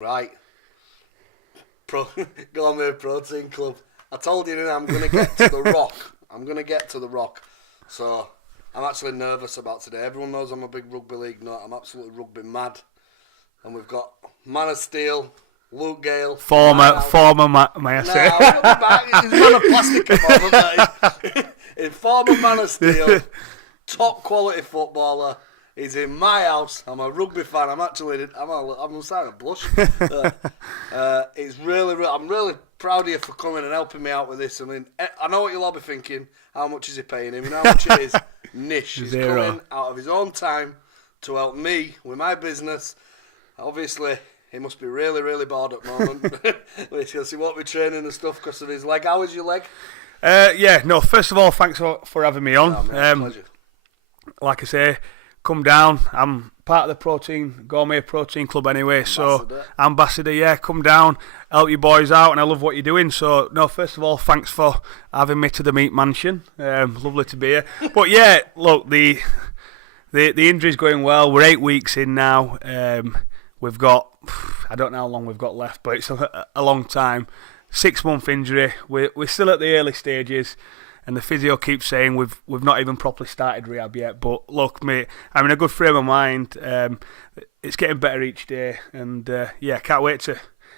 Right. Gourmet Protein Club. I told you, I'm going to get to the rock. I'm going to get to the rock. So, I'm actually nervous about today. Everyone knows I'm a big rugby league nut. I'm absolutely rugby mad. And we've got Man of Steel, Luke Gale. May I say? No, he'll be back. He's man of plastic at the moment, mate. In former Man of Steel, top quality footballer. He's in my house. I'm a rugby fan. I'm starting to blush. I'm really proud of you for coming and helping me out with this. I mean, I know what you'll all be thinking. How much is he paying him? And how much it is? Nish. He's coming out of his own time to help me with my business. Obviously, he must be really, really bored at the moment. Because he won't be training and stuff because of his leg. How is your leg? First of all, thanks for having me on. Pleasure. Like I say, come down. I'm part of the Gourmet Protein Club anyway. Ambassador, come down, help you boys out, and I love what you're doing. So, first of all, thanks for having me to the Meat Mansion. Lovely to be here. But yeah, look, the injury's going well. We're 8 weeks in now. We've got, I don't know how long we've got left, but it's a long time. 6-month injury. We're still at the early stages. And the physio keeps saying we've not even properly started rehab yet. But look, mate, I'm in a good frame of mind. It's getting better each day, and can't wait to.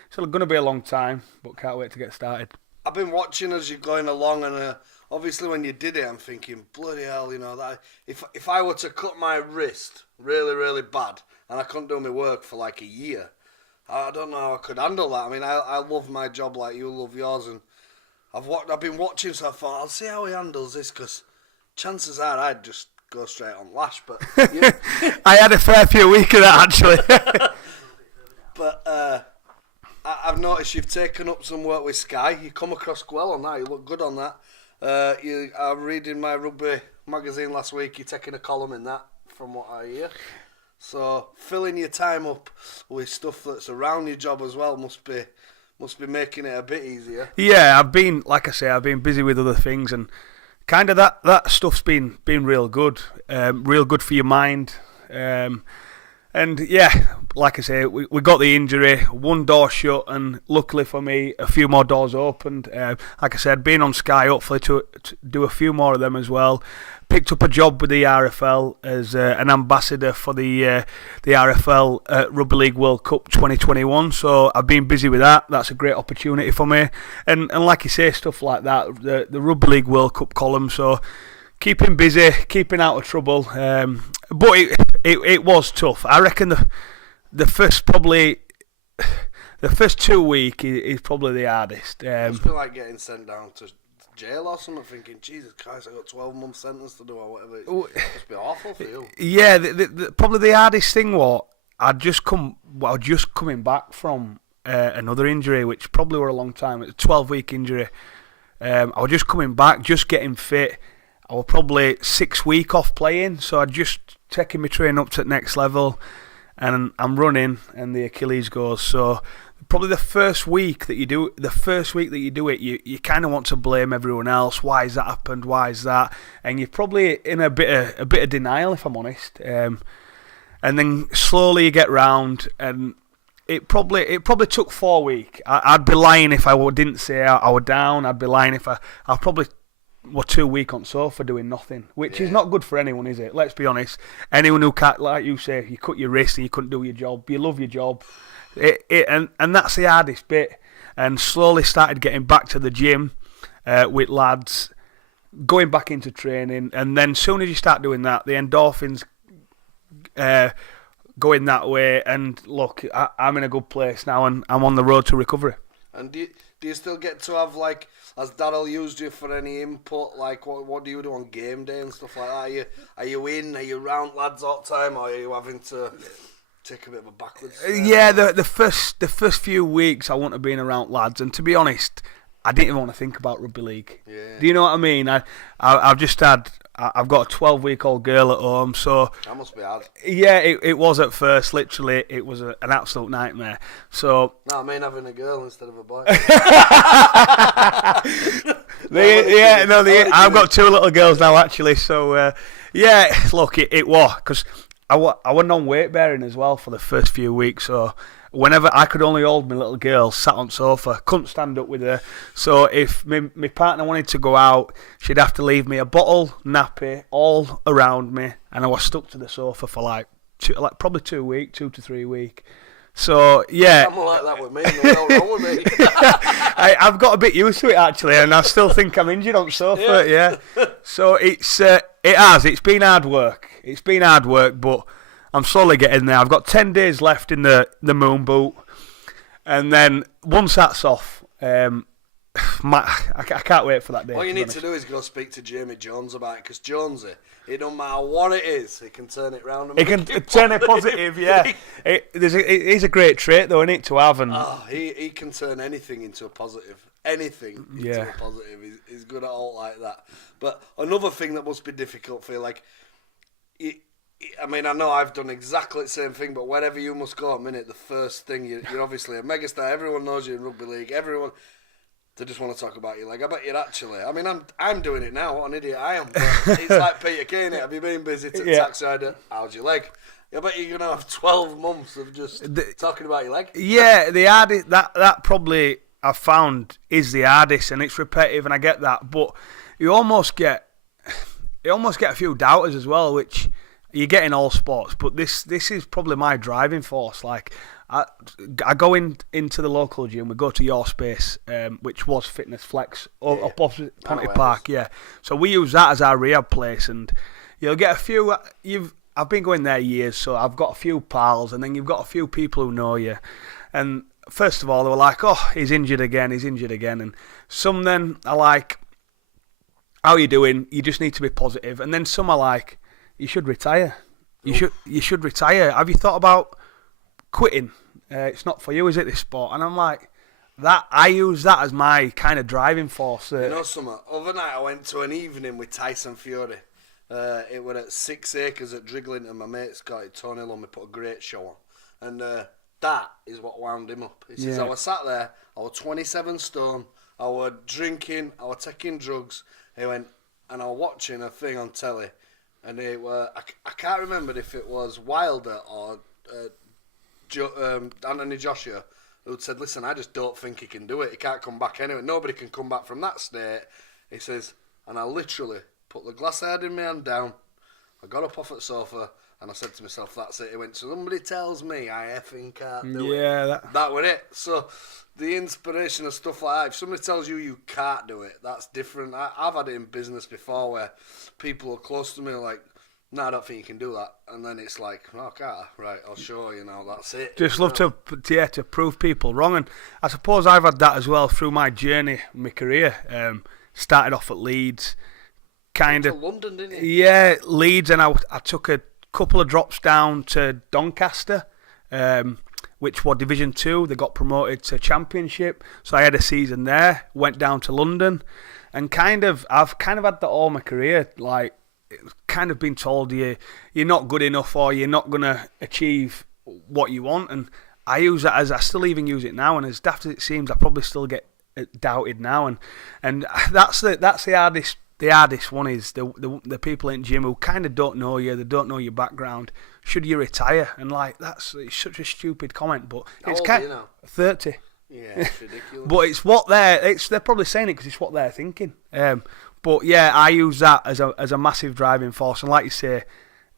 It's going to be a long time, but can't wait to get started. I've been watching as you're going along, and obviously when you did it, I'm thinking, bloody hell, that if I were to cut my wrist really, really bad, and I couldn't do my work for like a year, I don't know how I could handle that. I mean, I love my job like you love yours, and I've been watching, so I thought I'll see how he handles this, because chances are I'd just go straight on lash. But I had a fair few weeks of that actually. But I've noticed you've taken up some work with Sky. You come across well on that. You look good on that. I read in my rugby magazine last week. You're taking a column in that, from what I hear. So filling your time up with stuff that's around your job as well must be making it a bit easier. Yeah, I've been busy with other things, and kind of that stuff's been real good for your mind. And yeah, like I say, we got the injury, one door shut, and luckily for me, a few more doors opened. Like I said, being on Sky, hopefully to do a few more of them as well. Picked up a job with the RFL as an ambassador for the RFL Rugby League World Cup 2021. So I've been busy with that. That's a great opportunity for me. And like you say, stuff like that, the Rugby League World Cup column. So keeping busy, keeping out of trouble. But it was tough. I reckon the first 2 weeks is probably the hardest. It must be like getting sent down to jail or something, thinking, Jesus Christ, I got 12 months sentence to do or whatever. It must be awful for you. Yeah, probably the hardest thing was just coming back from another injury, which probably were a long time. It was a 12-week injury. I was just coming back, just getting fit. I was probably 6 weeks off playing, so I just taking my training up to the next level, and I'm running, and the Achilles goes. So probably the first week that you do it, you kind of want to blame everyone else. Why has that happened? Why is that? And you're probably in a bit of denial, if I'm honest. And then slowly you get round, and it probably took 4 weeks. I'd be lying if I didn't say I was down. I'd be lying if I probably were 2 weeks on sofa doing nothing, which is not good for anyone, is it? Let's be honest. Anyone who can't, like you say, you cut your wrist and you couldn't do your job. You love your job. And that's the hardest bit. And slowly started getting back to the gym with lads, going back into training, and then as soon as you start doing that, the endorphins going that way. And look, I'm in a good place now, and I'm on the road to recovery. And do you still get to have, like, has Daryl used you for any input? Like, what do you do on game day and stuff like that? Are you around lads all the time, or are you having to take a bit of a backwards step? Yeah, the first few weeks I wouldn't have been around lads, and to be honest, I didn't even want to think about rugby league. Yeah. Do you know what I mean? I've got a 12-week-old girl at home, so that must be hard. Yeah, it was at first. Literally, it was an absolute nightmare. So no, I mean having a girl instead of a boy. I've got 2 little girls now actually. So look, it was because I wasn't on weight bearing as well for the first few weeks. So whenever I could only hold my little girl sat on sofa, couldn't stand up with her. So if my partner wanted to go out, she'd have to leave me a bottle, nappy, all around me, and I was stuck to the sofa for like probably 2 weeks, 2 to 3 weeks. So yeah, I'm like that with me. There's no wrong with me. I've got a bit used to it actually, and I still think I'm injured on the sofa. Yeah. So it's been hard work. It's been hard work, but I'm slowly getting there. I've got 10 days left in the moon boot, and then once that's off, I can't wait for that day. What you need to do is go speak to Jamie Jones about it, because Jonesy, it don't matter what it is, he can turn it round. He can turn it positive, yeah. It is a great trait, though, isn't it, to have? And he can turn anything into a positive. Anything into a positive. He's good at all like that. But another thing that must be difficult for you, like, I mean, I know I've done exactly the same thing, but wherever you must go at a minute, the first thing, you're obviously a megastar, everyone knows you in rugby league, everyone... They just want to talk about your leg. I bet you're actually. I mean, I'm doing it now. What an idiot I am. But it's like Peter Kane. Have you been busy to taxi rider? How's your leg? I bet you're gonna have 12 months of just talking about your leg. Yeah, the hardest that probably I've found is the hardest, and it's repetitive, and I get that. But you almost get a few doubters as well, which you get in all sports. But this is probably my driving force. Like. I go into the local gym. We go to Your Space, which was Fitness Flex, up opposite Ponty Park. Yeah, so we use that as our rehab place, and you'll get a few. I've been going there years, so I've got a few pals, and then you've got a few people who know you. And first of all, they were like, "Oh, he's injured again," and some then are like, "How are you doing? You just need to be positive." And then some are like, "You should retire. You should retire. Have you thought about quitting? It's not for you, is it, this sport?" And I'm like, I use that as my kind of driving force. You know something? Overnight I went to an evening with Tyson Fury. It was at 6 Acres at Driglington. My mate's got it, Tony Lumley, put a great show on. And that is what wound him up. He says, I was sat there, I was 27 stone, I was drinking, I was taking drugs. He went, and I was watching a thing on telly, and it were, I can't remember if it was Wilder or... Anthony Joshua, who'd said, "Listen, I just don't think he can do it. He can't come back anyway. Nobody can come back from that state." He says, and I literally put the glass I had in my hand down. I got up off the sofa and I said to myself, "That's it." He went, "Somebody tells me I effing can't do it." Yeah, that was it. So the inspiration of stuff like that, if somebody tells you can't do it, that's different. I've had it in business before where people are close to me are like, "No, I don't think you can do that." And then it's like, "Oh, can't I? Right, I'll show you now, that's it." Just love to prove people wrong. And I suppose I've had that as well through my journey, my career. Started off at Leeds. Kind of London, didn't you? Yeah, Leeds, and I took a couple of drops down to Doncaster, which were Division 2. They got promoted to Championship. So I had a season there, went down to London, and I've kind of had that all my career, like, kind of been told you're not good enough or you're not going to achieve what you want, and I use that as I still even use it now, and as daft as it seems, I probably still get doubted now, and that's the hardest one is the people in gym who kind of don't know you, they don't know your background. Should you retire? And like it's such a stupid comment, but how it's old are you now? 30. Yeah, it's ridiculous. But it's what they're probably saying it because it's what they're thinking. But yeah, I use that as a massive driving force, and like you say,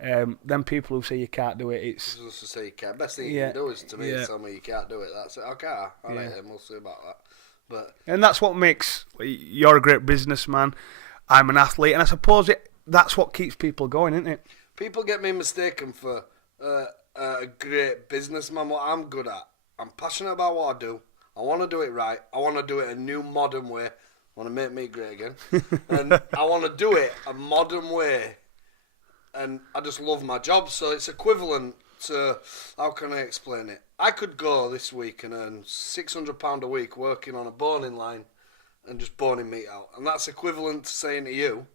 them people who say you can't do it, it's just to say you can't. Best thing you can do is to me is tell me you can't do it. That's it. Okay, I like them. We'll see about that. And that's what makes you're a great businessman. I'm an athlete, and I suppose that's what keeps people going, isn't it? People get me mistaken for a great businessman. What I'm good at, I'm passionate about what I do. I want to do it right. I want to do it a new modern way. I want to make me great again. And I want to do it a modern way. And I just love my job. So it's equivalent to, how can I explain it? I could go this week and earn £600 a week working on a boning line and just boning meat out. And that's equivalent to saying to you,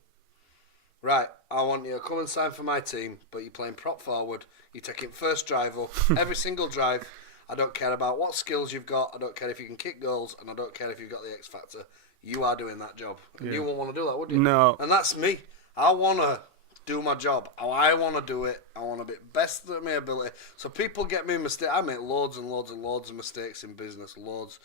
right, I want you to come and sign for my team, but you're playing prop forward. You're taking first drive up, every single drive. I don't care about what skills you've got. I don't care if you can kick goals, and I don't care if you've got the X factor. You are doing that job. And you won't want to do that, would you? No. And that's me. I want to do my job how I want to do it. I want to be best at my ability. So people get me mistakes. I make loads and loads and loads of mistakes in business, loads.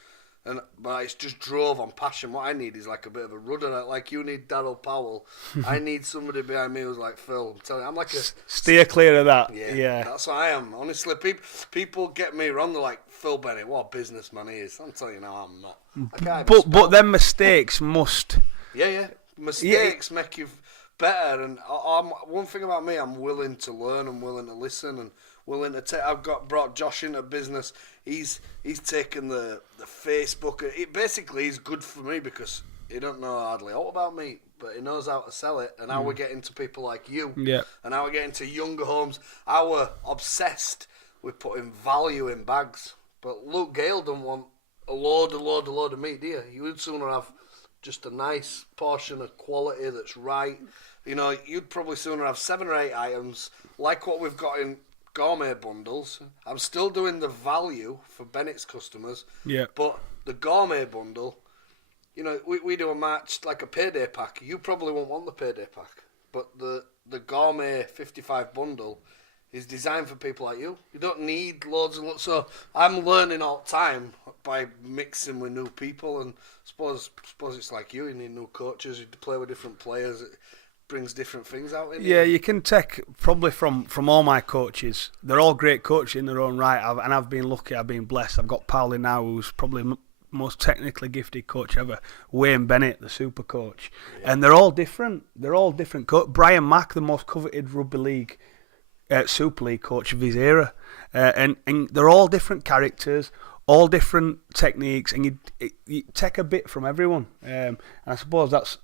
But it's just drove on passion. What I need is like a bit of a rudder, like you need Darryl Powell. I need somebody behind me who's like Phil. I'm telling you, I'm like a steer clear of that. Yeah, Yeah. that's what I am. Honestly, people get me wrong. They're like, Phil Bennett, what a businessman he is. I'm telling you now, I'm not. But them mistakes must. Yeah. Mistakes make you better. And one thing about me, I'm willing to learn. I'm willing to listen and willing to take. I've brought Josh into business. He's taken the Facebook. Basically, he's good for me because he don't know hardly all about me, but he knows how to sell it. And how we get into people like you. Yeah. And how we get into younger homes. How we're obsessed with putting value in bags. But Luke Gale don't want a load of meat, do you? You would sooner have just a nice portion of quality that's right. You know, you'd probably sooner have 7 or 8 items like what we've got in gourmet bundles. I'm still doing the value for Bennett's customers. Yeah. But the gourmet bundle, you know, we do a match like a payday pack. You probably won't want the payday pack. But the gourmet 55 bundle is designed for people like you. You don't need loads and loads. So I'm learning all the time by mixing with new people. And suppose it's like you need new coaches. You play with different players. It brings different things out in you can take probably from all my coaches. They're all great coaches in their own right. I've been lucky. I've been blessed. I've got Powley now, who's probably most technically gifted coach ever. Wayne Bennett, the super coach. Yeah. And they're all different. Brian Mack, the most coveted rugby league Super League coach of his era, and they're all different characters, all different techniques, and you take a bit from everyone. And I suppose that's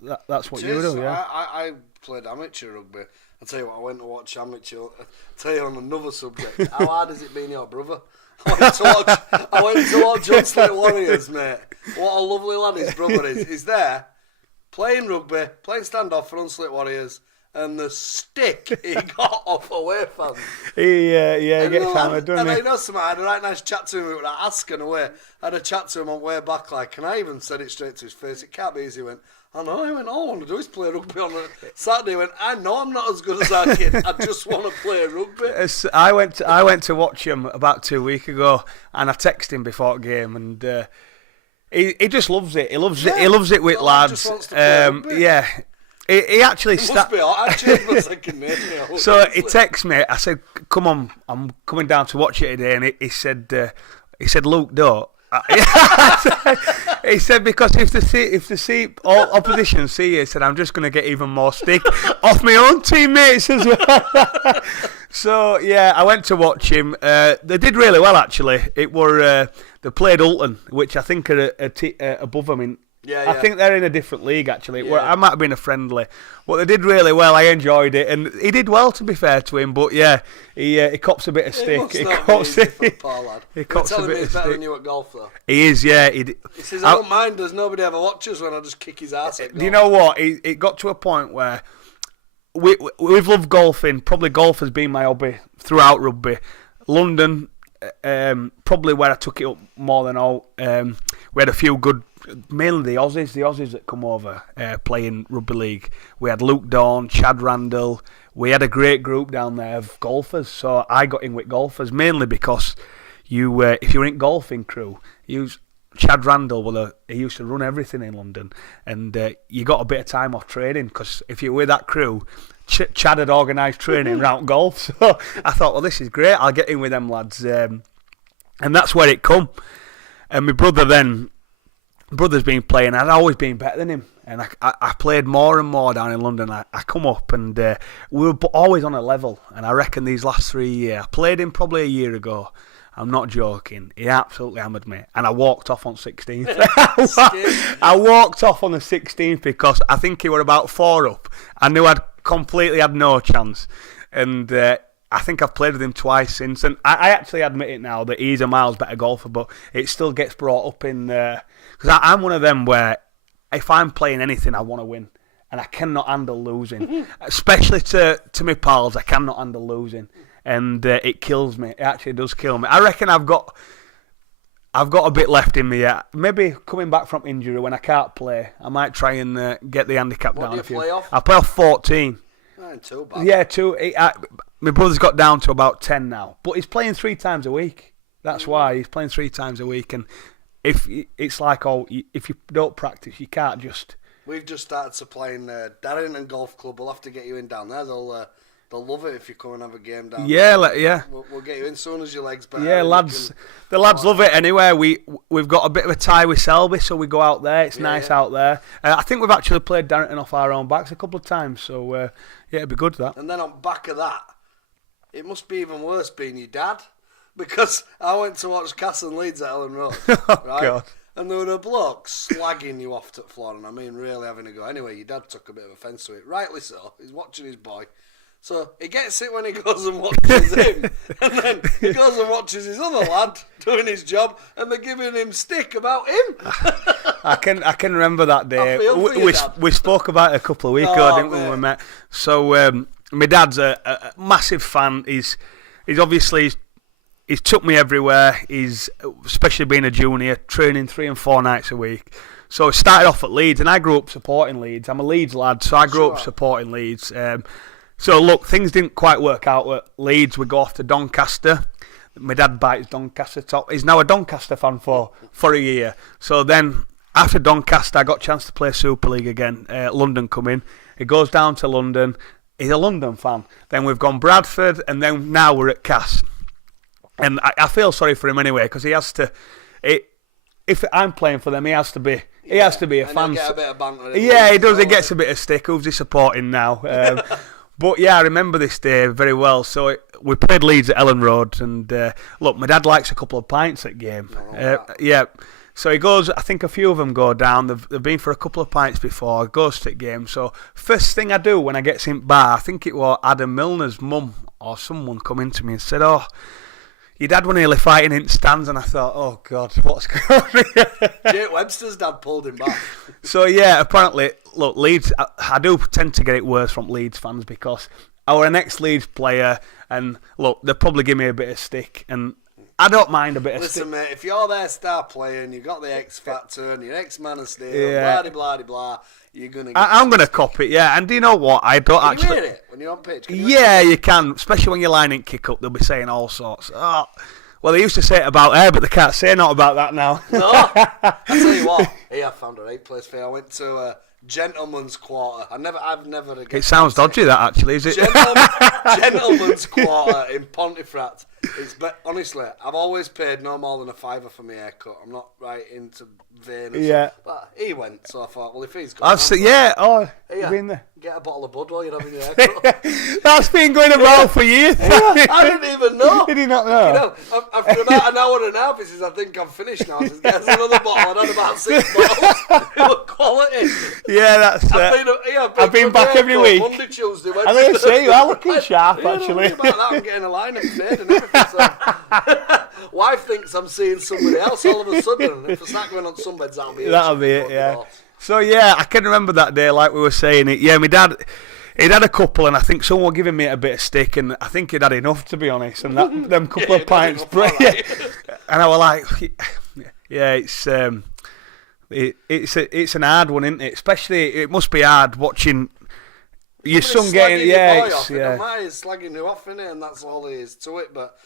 what you do. Yeah, I played amateur rugby. I tell you what, I went to watch amateur. I tell you on another subject, how hard has it been your brother? I went to watch Unslate Warriors, mate. What a lovely lad his brother is. He's there playing rugby, playing standoff for Unslate Warriors. And the stick he got off away fans. He gets hammered, doesn't he? And I know something, I had a right nice chat to him without asking away. I had a chat to him on way back, like, and I even said it straight to his face. It can't be easy. He went, I know. He went, all I want to do is play rugby on a Saturday. He went, I know I'm not as good as that kid. I just want to play rugby. I went to watch him about 2 weeks ago, and I texted him before the game, and he just loves it. He loves it. He loves it with lads. Just wants to play rugby. Yeah. He actually started. I changed my second name. So he texts me. I said, "Come on, I'm coming down to watch it today." And he said, "Luke, don't." He said because if the all opposition see you, he said I'm just going to get even more stick off my own teammates as well. So yeah, I went to watch him. They did really well actually. It were they played Ulton, which I think are above them in. Yeah. I think they're in a different league actually. Yeah. I might have been a friendly, but they did really well. I enjoyed it, and he did well to be fair to him. But yeah, he cops a bit of stick. He cops it. He cops a bit of stick. He's better than you at golf though. He is, yeah. He says I don't mind. There's nobody ever watches when I just kick his ass at golf. Do you know what? It got to a point where we've loved golfing. Probably golf has been my hobby throughout rugby. London, probably where I took it up more than all. We had a few good. Mainly the Aussies that come over playing rugby league. We had Luke Dawn, Chad Randall. We had a great group down there of golfers. So I got in with golfers mainly because if you're in golfing crew, Chad Randall. He used to run everything in London, and you got a bit of time off training because if you're with that crew, Chad had organised training around golf. So I thought, well, this is great. I'll get in with them lads, and that's where it come. And my brother's been playing. I'd always been better than him, and I played more and more down in London. I come up, and we were always on a level. And I reckon these last 3 years, I played him probably a year ago. I'm not joking. He absolutely hammered me, and I walked off on 16th. I walked off on the 16th because I think he were about 4 up. I knew I'd completely had no chance, and I think I've played with him twice since. And I actually admit it now that he's a miles better golfer, but it still gets brought up in. Because I'm one of them where if I'm playing anything, I want to win. And I cannot handle losing. Especially to my pals, I cannot handle losing. And it kills me. It actually does kill me. I reckon I've got a bit left in me yet. Maybe coming back from injury when I can't play, I might try and get the handicap down. What do you play off? I play off 14. Ain't too bad. Yeah, my brother's got down to about 10 now, but he's playing 3 times a week. That's why he's playing 3 times a week, and if it's like, if you don't practice, you can't just. We've just started supplying Darrington Golf Club. We'll have to get you in down there. They'll love it if you come and have a game down there. Yeah. We'll get you in soon as your legs better. Yeah, the lads love it anyway. We've got a bit of a tie with Selby, so we go out there. It's nice out there. I think we've actually played Darrington off our own backs a couple of times, so yeah, it'd be good that. And then on back of that, it must be even worse being your dad, because I went to watch Cass and Leeds at Ellen Road, Oh, right? God. And there were a bloke slagging you off to the floor, and I mean really having a go. Anyway, your dad took a bit of offence to it, rightly so. He's watching his boy. So he gets it when he goes and watches him, and then he goes and watches his other lad doing his job, and they're giving him stick about him. I can remember that day. I feel for you, Dad. We spoke about it a couple of weeks ago, didn't we, when we met? So my dad's a massive fan. He's obviously he's took me everywhere. He's, especially being a junior, training 3 and 4 nights a week. So it started off at Leeds, and I grew up supporting Leeds. I'm a Leeds lad, so I grew up supporting Leeds. So look, things didn't quite work out at Leeds. We go off to Doncaster. My dad bites Doncaster top. He's now a Doncaster fan for a year. So then after Doncaster, I got a chance to play Super League again. London come in. He goes down to London. He's a London fan. Then we've gone Bradford, and then now we're at Cass. And I feel sorry for him anyway, because he has to. If I'm playing for them, he has to be. He has to be a fan. Get a bit of banter. Yeah, he does. He gets a bit of stick. Who's he supporting now? But yeah, I remember this day very well. So we played Leeds at Ellen Road, and look, my dad likes a couple of pints at game. Yeah, so he goes. I think a few of them go down. They've been for a couple of pints before. Goes to the game. So first thing I do when I get in bar, I think it was Adam Milner's mum or someone come in to me and said, "Oh, your dad was nearly fighting in the stands," and I thought, "Oh God, what's going on here?" Jake Webster's dad pulled him back. So yeah, apparently, look, Leeds. I do tend to get it worse from Leeds fans because I were an ex-Leeds player, and look, they'll probably give me a bit of stick, and I don't mind a bit of stick. Listen, mate, if you're their star player and you've got the X Factor and you're ex-Man of Steel, blah de blah, you're gonna. I'm gonna cop it, yeah. And do you know what? I don't Can actually. you hear it when you're on pitch? You can, especially when you're lining kick up. They'll be saying all sorts. Oh. Well, they used to say it about her, but they can't say not about that now. No, I tell you what. Hey, I found a right place for you. I went to a gentleman's quarter. I've never. It sounds dodgy, that actually, is it? Gentleman's quarter in Pontefract. Honestly, I've always paid no more than £5 for my haircut. I'm not right into vain. Yeah. But he went, so I thought, well, if he's I've got. seen, yeah. Oh, you've been there. Get a bottle of Bud while you're having your haircut. That's been going about for years. I didn't even know. Did he not know? You know, after about an hour and a half, he says, "I think I'm finished now." I says, "Get us another bottle." I had about 6 bottles. It was quality. Yeah, that's. I've been back every week. Monday, Tuesday, Wednesday. I'm going to say you are looking sharp, actually. About that, I'm getting a line of fade and everything. So, wife thinks I'm seeing somebody else all of a sudden. If it's not going on sunbeds, that'll be it. Yeah. So yeah, I can remember that day, like we were saying it. Yeah, my dad. He'd had a couple, and I think someone were giving me a bit of stick, and I think he'd had enough, to be honest. And them couple of pints, and I was like, "Yeah, it's an hard one, isn't it? Especially, it must be hard watching your son getting He's slagging you off, innit? And that's all there is to it. But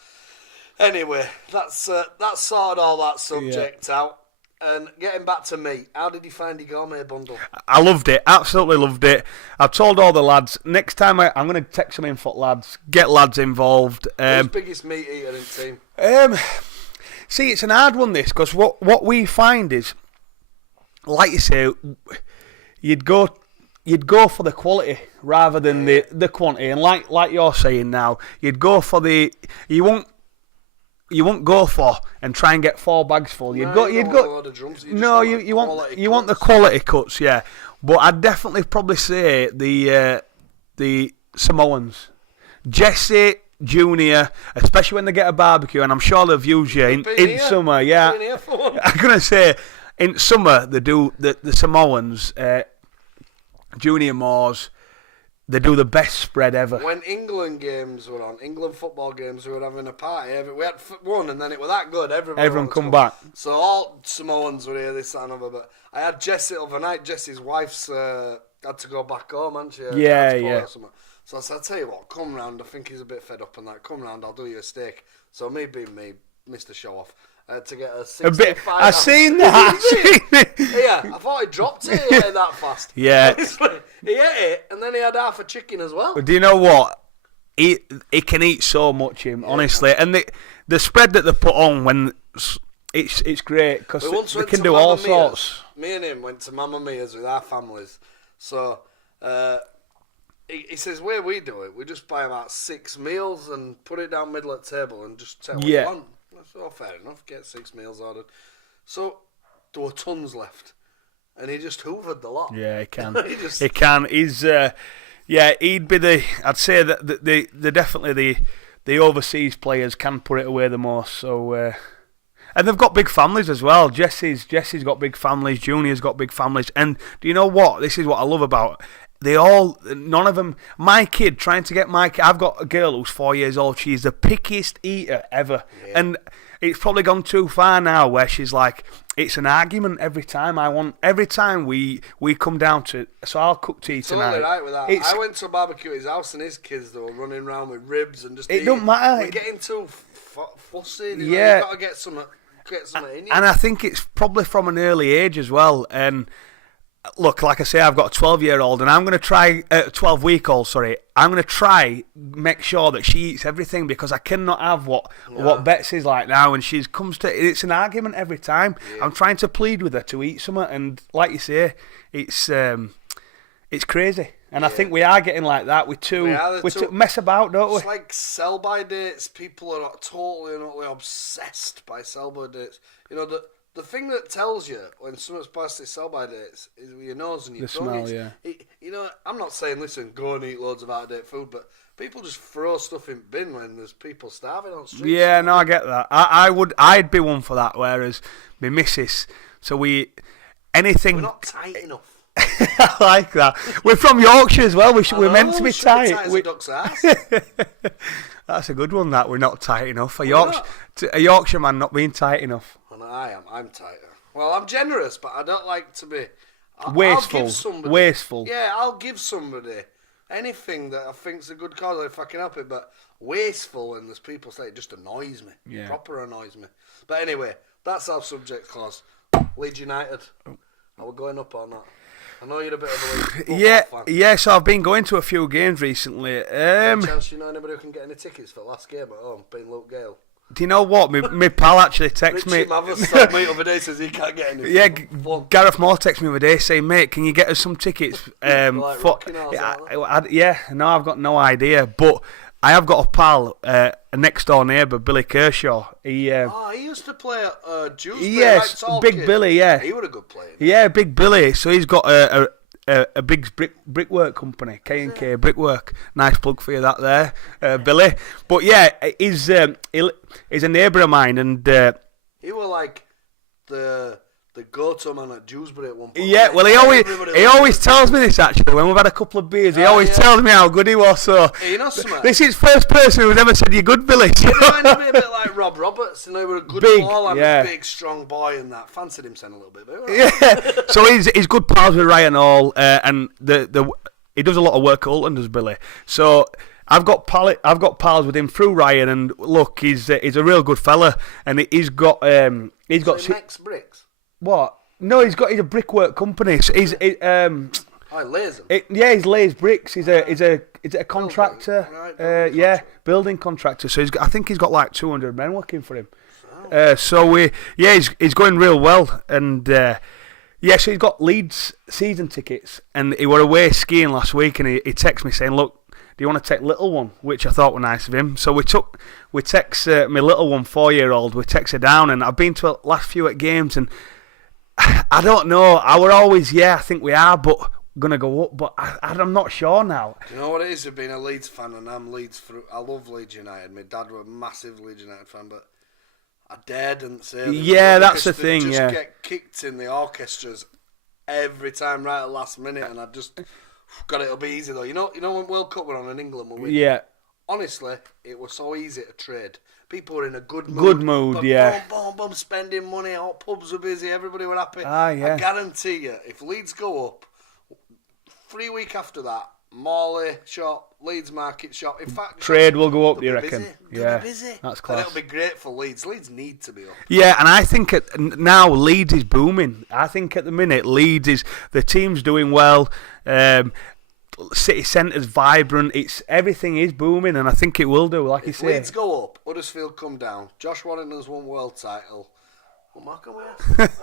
anyway, that's sorted all that subject out. And getting back to me, how did you find your gourmet bundle? I loved it, absolutely loved it. I've told all the lads, next time I'm going to text some info lads, get lads involved. Who's biggest meat eater in team? See, it's an hard one, this, because what we find is, like you say, you'd go for the quality rather than the quantity. And like you're saying now, you'd go for you won't go for and try and get 4 bags full. You want the quality cuts, yeah. But I'd definitely probably say the Samoans, Jesse Junior, especially when they get a barbecue, and I'm sure they've used you in summer. Yeah, I'm gonna say in summer they do the Samoans, Junior Moores. They do the best spread ever. When England games were on, England football games, we were having a party. We had one, and then it was that good. Everyone come back. So all Samoans were here, this, that, and other. But I had Jessie overnight. Jessie's wife's had to go back home, hadn't she? Yeah. So I said, I'll tell you what, come round. I think he's a bit fed up on that. Come round, I'll do you a steak. So me being me, Mr. Show Off, to get a 65 A bit. I seen that. Yeah, I thought he dropped it. He ate that fast. Yeah. Honestly, he ate it, and then he had half a chicken as well. Do you know what? He can eat so much, honestly. And the spread that they put on when it's great because they can do all sorts. Me and him went to Mamma Mia's with our families. So he says, where we do it, we just buy about 6 meals and put it down middle of the table and just tell what you want. So fair enough, get 6 meals ordered. So there were tons left, and he just hoovered the lot. Yeah, he can. He can. He's he'd be the. I'd say that the definitely the overseas players can put it away the most. So. And they've got big families as well. Jesse's got big families. Junior's got big families. And do you know what? This is what I love about. None of them. My kid, trying to get my kid. I've got a girl who's 4 years old. She's the pickiest eater ever. Yeah. And it's probably gone too far now where she's like, it's an argument every time. Every time we come down to, so I'll cook tea tonight. Totally right with that. I went to a barbecue at his house and his kids, they were running around with ribs and just It don't matter. We're getting too fussy. Yeah. You've got to get some in you. And I think it's probably from an early age as well. And look, like I say, I've got a 12-year-old, and I'm going to try 12-week-old. Sorry, I'm going to try make sure that she eats everything because I cannot have what Betsy's like now. And she comes to it's an argument every time. Yeah. I'm trying to plead with her to eat something, and like you say, it's crazy. And I think we are getting like that. We mess about, don't we? It's like sell-by dates. People are totally and utterly obsessed by sell-by dates. You know, the thing that tells you when someone's past their sell-by dates is with your nose and your tongue. Smell, You know, I'm not saying, listen, go and eat loads of out-of-date food, but people just throw stuff in bin when there's people starving on streets. Yeah, no, I get that. I'd be one for that, whereas my missus, we're not tight enough. I like that. We're from Yorkshire as well. We're meant to be tight. Tight as a duck's ass. That's a good one. That we're not tight enough. A Yorkshire man not being tight enough. Well, I am. I'm tighter. Well, I'm generous, but I don't like to be wasteful. Yeah, I'll give somebody anything that I think's a good cause if I can help it. But wasteful, and there's people say it just annoys me. Yeah. Proper annoys me. But anyway, that's our subject clause. Leeds United. Are we going up or not? I know you're a bit of a Leeds fan. Yeah, so I've been going to a few games recently. Chance you know anybody who can get any tickets for the last game at home, being Luke Gale? Do you know what? My pal actually texted me. Richie Mathers told me the other day, says he can't get any. Yeah, Gareth Moore texted me the other day saying, mate, can you get us some tickets? I've got no idea. But I have got a pal, a next door neighbour, Billy Kershaw. He used to play at Dewsbury. Yes, Big Billy, yeah. He was a good player. Yeah, Big Billy. So he's got a big brickwork company, K&K Brickwork. Nice plug for you that there, Billy. But yeah, he's a neighbour of mine, and he was like the go-to man at Dewsbury at one point. Yeah, well, he always tells me this actually. When we've had a couple of beers, he always tells me how good he was. So you know something? This is first person who's ever said you're good, Billy. He reminded me a bit like Rob Roberts, and they were a good ball and a big, strong boy, and that fancied him saying a little bit. Yeah, so he's good pals with Ryan Hall, and he does a lot of work at Ulton, does Billy. So I've got pals with him through Ryan, and look, he's a real good fella, and he's got he makes bricks. What? No, he's a brickwork company. So he lays them. He's lays bricks. He's a contractor. Building contractor. So I think he's got like 200 men working for him. He's going real well, and so he's got Leeds season tickets, and he were away skiing last week, and he texted me saying, look, do you want to take little one? Which I thought were nice of him. So we text my little one, 4-year-old, we text her down, and I've been to the last few at games, and I don't know. I were always, I think we are, but gonna go up. But I'm not sure now. Do you know what it is? Of being a Leeds fan, and I'm Leeds through. I love Leeds United. My dad was a massive Leeds United fan, but I didn't say that. Yeah, that's the thing. Just get kicked in the orchestras every time right at the last minute, and I just it'll be easy though. You know when World Cup were on and England were winning. Yeah. Honestly, it was so easy to trade. People were in a good mood. Good mood, yeah. Boom, spending money. All pubs were busy. Everybody were happy. Yeah. I guarantee you, if Leeds go up, 3 weeks after that, Morley shop, Leeds Market shop. In fact, Trade will go up, do you they'll reckon? Busy. Yeah, They'll be busy. that's class. And it'll be great for Leeds. Leeds need to be up. Yeah, and I think now Leeds is booming. I think at the minute Leeds is the team's doing well. City Centre's vibrant. Everything is booming, and I think it will do. Like you say, Leeds go up, Huddersfield come down. Josh Warrington's won world title. What more can we ask?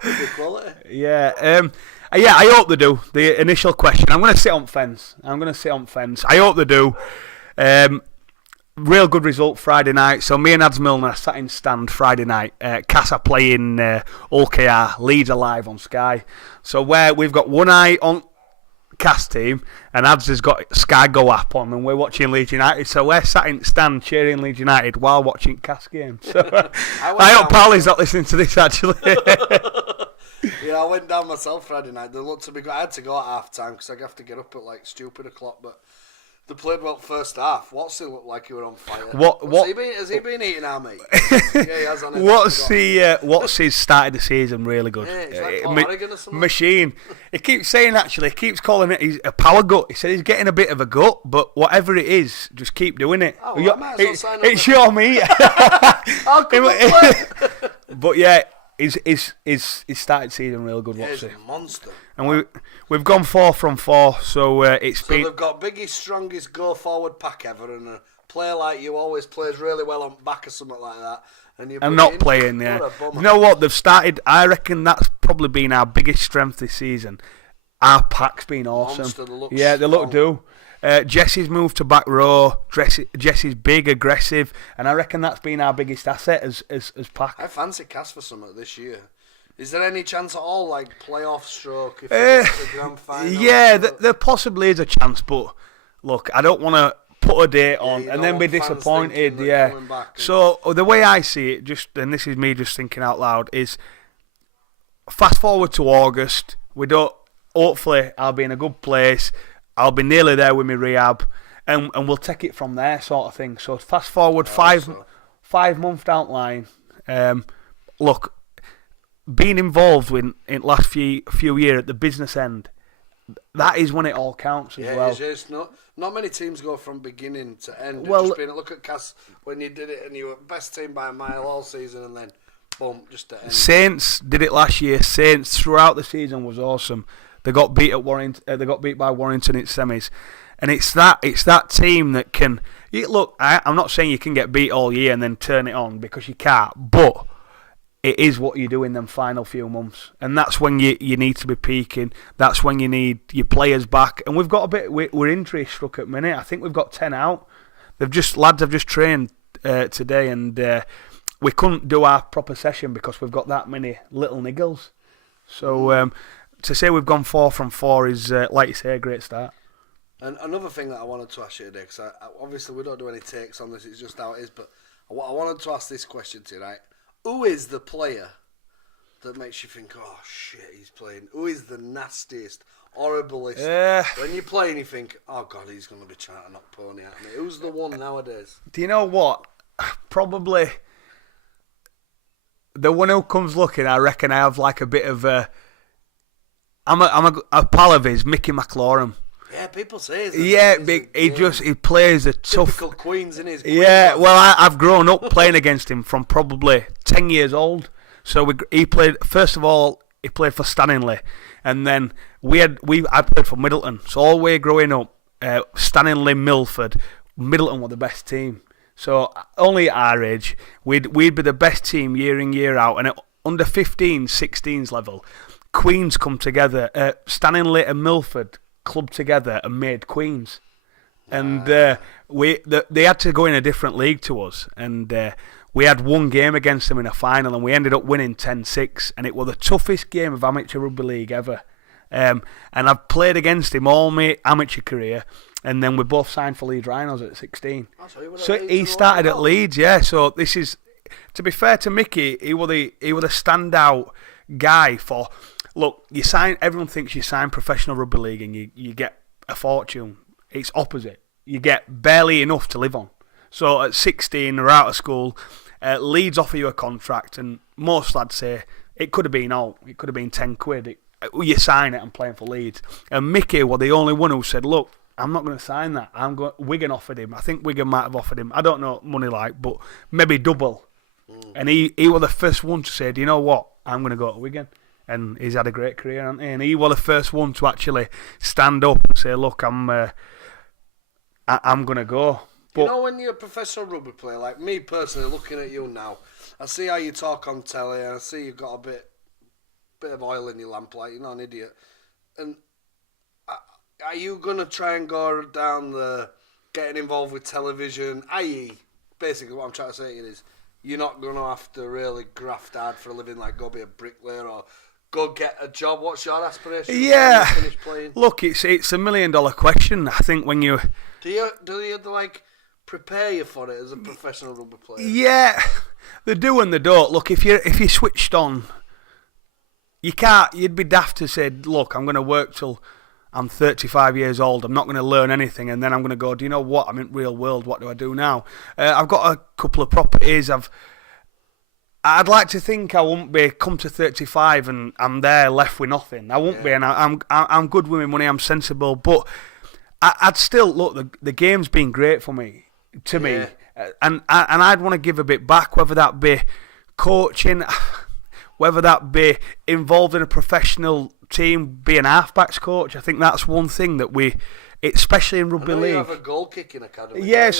Good quality. Yeah, I hope they do. The initial question. I'm going to sit on fence. I hope they do. Real good result Friday night. So me and Ads Milner sat in stand Friday night. Cass are playing OKR, Leeds are live on Sky. So we've got one eye on Cass team and Ads has got Sky Go app on and we're watching Leeds United. So we're sat in stand cheering Leeds United while watching Cass game. So I hope Paulie's not listening to this actually. Yeah, I went down myself Friday night. They looked to be good. I had to go at half time because I have to get up at like stupid o'clock, but they played well first half. What's it look like he were on fire? Has he been eating our mate? Yeah, he has on it. What's his started the season really good? Yeah, he's like Paul Harrigan or something. Machine. He keeps saying he keeps calling it he's a power gut. He said he's getting a bit of a gut, but whatever it is, just keep doing it. Oh, well, I might as well sign up it's your meat. I'll come and play. But yeah, he's started season real good. He's a monster. And we've gone 4 from 4, so it's been. So they've got biggest, strongest go forward pack ever, and a player like you always plays really well on back or something like that. And I'm not playing. Yeah, you know what? They've started. I reckon that's probably been our biggest strength this season. Our pack's been awesome. Monster, they look do. Jesse's moved to back row. Jesse's big, aggressive, and I reckon that's been our biggest asset as pack. I fancy Cass for something this year. Is there any chance at all, like playoff stroke if it's the grand final? Yeah, there possibly is a chance, but look, I don't want to put a date on and then be disappointed. Yeah. So the way I see it, and this is me just thinking out loud, is fast forward to August. Hopefully, I'll be in a good place. I'll be nearly there with my rehab, and we'll take it from there, sort of thing. So fast forward 5 months down the line. Look, being involved in last few years at the business end, that is when it all counts as well. Yeah, not many teams go from beginning to end. Well, Look at Cass when you did it and you were best team by a mile all season and then boom, just to end. Saints did it last year. Saints throughout the season was awesome. They got beat at Warrington. They got beat by Warrington in semis, and it's that team that can. Look, I'm not saying you can get beat all year and then turn it on because you can't, but it is what you do in them final few months, and that's when you need to be peaking. That's when you need your players back, and we've got a bit. We're injury struck at minute. I think we've got 10 out. Lads have just trained today, and we couldn't do our proper session because we've got that many little niggles. So to say we've gone 4 from 4 is, like you say, a great start. And another thing that I wanted to ask you today, because obviously we don't do any takes on this, it's just how it is, but I wanted to ask this question to you, right? Who is the player that makes you think, oh shit, he's playing? Who is the nastiest, horriblest? When you play and you think, oh god, he's going to be trying to knock Pony at me. Who's the one nowadays? Do you know what? Probably the one who comes looking, I reckon I have like a bit of a... I'm a pal of his, Mickey McLaurin. Yeah, people say he plays a tough... Typical Queens in his... Yeah, well, I've grown up playing against him from probably 10 years old. So he played, first of all, he played for Stanley. And then I played for Middleton. So all the way growing up, Stanley, Milford, Middleton were the best team. So only at our age, we'd be the best team year in, year out. And at under 15, 16s level, Queens come together. Stanley and Milford clubbed together and made Queens, and they had to go in a different league to us, and we had one game against them in a final, and we ended up winning 10-6, and it was the toughest game of amateur rugby league ever. And I've played against him all my amateur career, and then we both signed for Leeds Rhinos at 16. So he started at Leeds, yeah. So this is, to be fair to Mickey, he was the standout guy for. Look, everyone thinks you sign professional rugby league and you get a fortune. It's opposite. You get barely enough to live on. So at 16 or out of school, Leeds offer you a contract, and most lads say it could have been 10 quid. you sign it, I'm playing for Leeds. And Mickey was the only one who said, look, I'm not going to sign that. Wigan offered him. I think Wigan might have offered him. I don't know money like, but maybe double. And he was the first one to say, do you know what? I'm going to go to Wigan. And he's had a great career, hasn't he? And he was the first one to actually stand up and say, look, I'm going to go. But, you know, when you're a professional rugby player, like me personally, looking at you now, I see how you talk on telly, and I see you've got a bit of oil in your lamp, like you're not an idiot. And are you going to try and go down the getting involved with television, i.e., basically what I'm trying to say is, you're not going to have to really graft hard for a living, like go be a bricklayer or go get a job. What's your aspiration? Yeah. When you finish playing? Look, it's $1 million question. I think when you... Do you like prepare you for it as a professional rugby player? Yeah, they do and they don't. Look, if you switched on, you can't. You'd be daft to say, look, I'm going to work till I'm 35 years old. I'm not going to learn anything, and then I'm going to go, do you know what? I'm in real world. What do I do now? I've got a couple of properties. I'd like to think I won't be come to 35 and I'm there left with nothing. I won't be, and I'm good with my money. I'm sensible, but I'd still look. The game's been great for me. To me, and I'd want to give a bit back, whether that be coaching, whether that be involved in a professional team, be an halfbacks coach. I think that's one thing that especially in rugby league. You have a goal kicking academy. Yeah,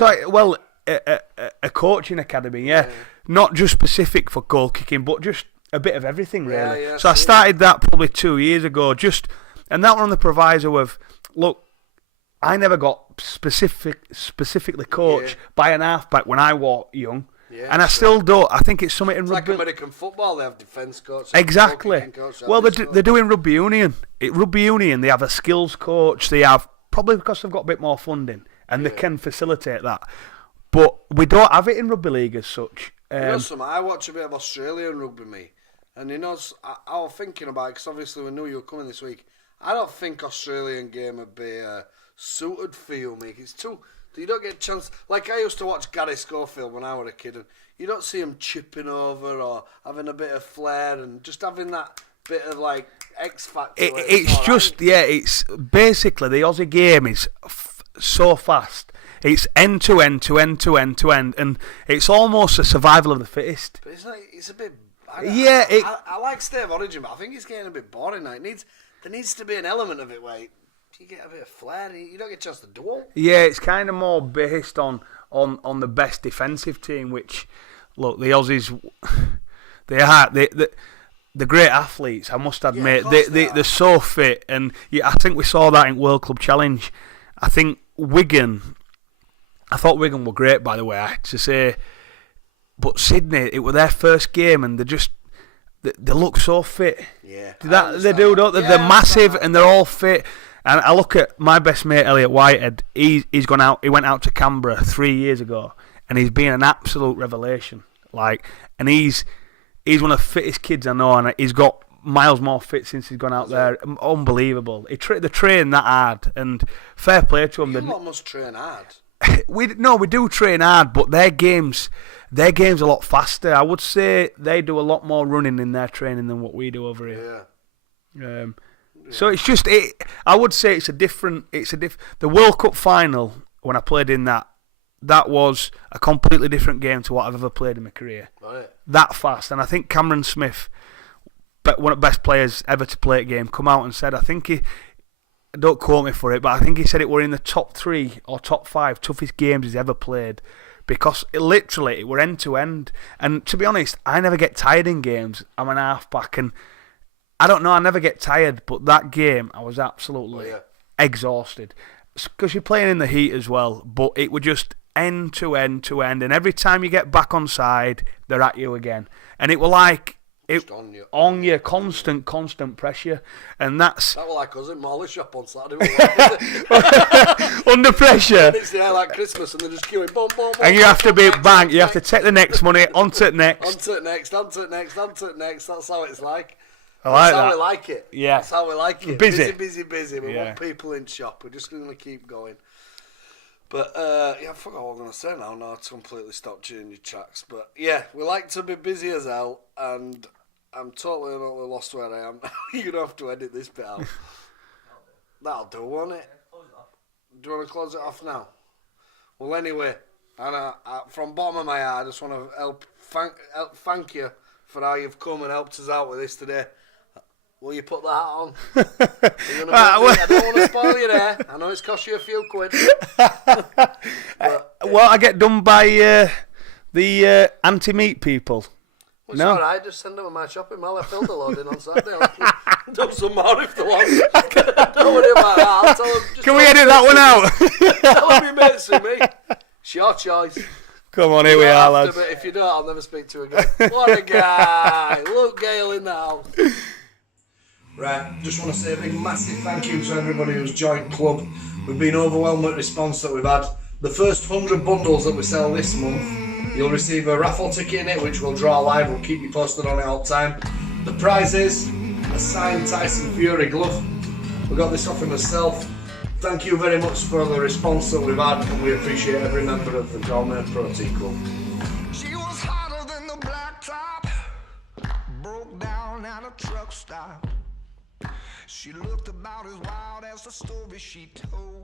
a coaching academy. Yeah, not just specific for goal kicking, but just a bit of everything really. Yeah, so I started that probably 2 years ago. And that one on the proviso of, look, I never got specifically coached by an halfback when I was young, and I still don't. I think it's something in rugby. Like American football, they have defence coach. Exactly. Well, they're doing rugby union. Rugby union, they have a skills coach. They have, probably because they've got a bit more funding and they can facilitate that. But we don't have it in rugby league as such. You know something? I watch a bit of Australian rugby, me, and you know, I was thinking about it because obviously we knew you were coming this week. I don't think Australian game would be suited for you, mate. It's too. You don't get a chance. Like I used to watch Gary Schofield when I was a kid, and you don't see him chipping over or having a bit of flair and just having that bit of like X factor. It's basically the Aussie game is so fast. It's end to end to end to end to end, and it's almost a survival of the fittest. But it's a bit. I like State of Origin, but I think it's getting a bit boring now. There needs to be an element of it where you get a bit of flair. You don't get a chance to duel. Yeah, it's kind of more based on the best defensive team. Which, look, the Aussies, they're great athletes. I must admit, they're so fit, and I think we saw that in World Club Challenge. I think I thought Wigan were great, by the way, I have to say. But Sydney, it was their first game, and they look so fit. Yeah, they do, don't they? They're massive and they're all fit. And I look at my best mate Elliot Whitehead. He's gone out. He went out to Canberra 3 years ago, and he's been an absolute revelation. And he's one of the fittest kids I know, and he's got miles more fit since he's gone out there. Unbelievable. They train that hard, and fair play to him. You lot must train hard. We do train hard, but their game's a lot faster. I would say they do a lot more running in their training than what we do over here. Yeah. So it's just I would say it's a different. The World Cup final when I played in that was a completely different game to what I've ever played in my career. Right. That fast, and I think Cameron Smith, one of the best players ever to play a game, come out and said, I think he. Don't quote me for it, but I think he said it were in the top 3 or top 5 toughest games he's ever played, because it were end to end. And to be honest, I never get tired in games. I'm an halfback, and I don't know, I never get tired. But that game, I was absolutely exhausted because you're playing in the heat as well. But it were just end to end to end, and every time you get back on side, they're at you again, and it were like. On you, constant pressure, and that's. That was like us in Morley shop on Saturday. Under pressure. It's like Christmas, and they're just queuing, boom, boom, boom. And you have to be bang. You have to take the next money onto it next. Onto it next. That's how it's like. I like that. That's how we like it. Yeah. That's how we like it. Busy. We want people in shop. We're just going to keep going. But, I forgot what I was going to say now. No, I completely stopped you in your tracks. But, yeah, we like to be busy as hell, and I'm totally and utterly lost where I am. You're going to have to edit this bit out. That'll do, won't it? Do you want to close it off now? Well, anyway, and from bottom of my heart, I just want to thank you for how you've come and helped us out with this today. Will you put the hat on? I don't want to spoil your hair. I know it's cost you a few quid. Well, I get done by the anti-meat people. Well, it's alright, just send them to my shopping mall. I filled a load in on Saturday. I'll do some more if they want. Don't worry about that. I'll tell them. Can we edit that one out? Tell them you mates with me. It's your choice. Come on, here we are, lads. But if you don't, I'll never speak to you again. What a guy. Look, Gale in the house. Right, just want to say a big massive thank you to everybody who's joined club. We've been overwhelmed with the response that we've had. The first 100 bundles that we sell this month, you'll receive a raffle ticket in it, which we'll draw live. We'll keep you posted on it all the time. The prize is a signed Tyson Fury glove. We got this off him myself. Thank you very much for the response that we've had, and we appreciate every member of the Gourmet Protein Club. She was hotter than the blacktop, broke down at a truck stop. She looked about as wild as the story she told.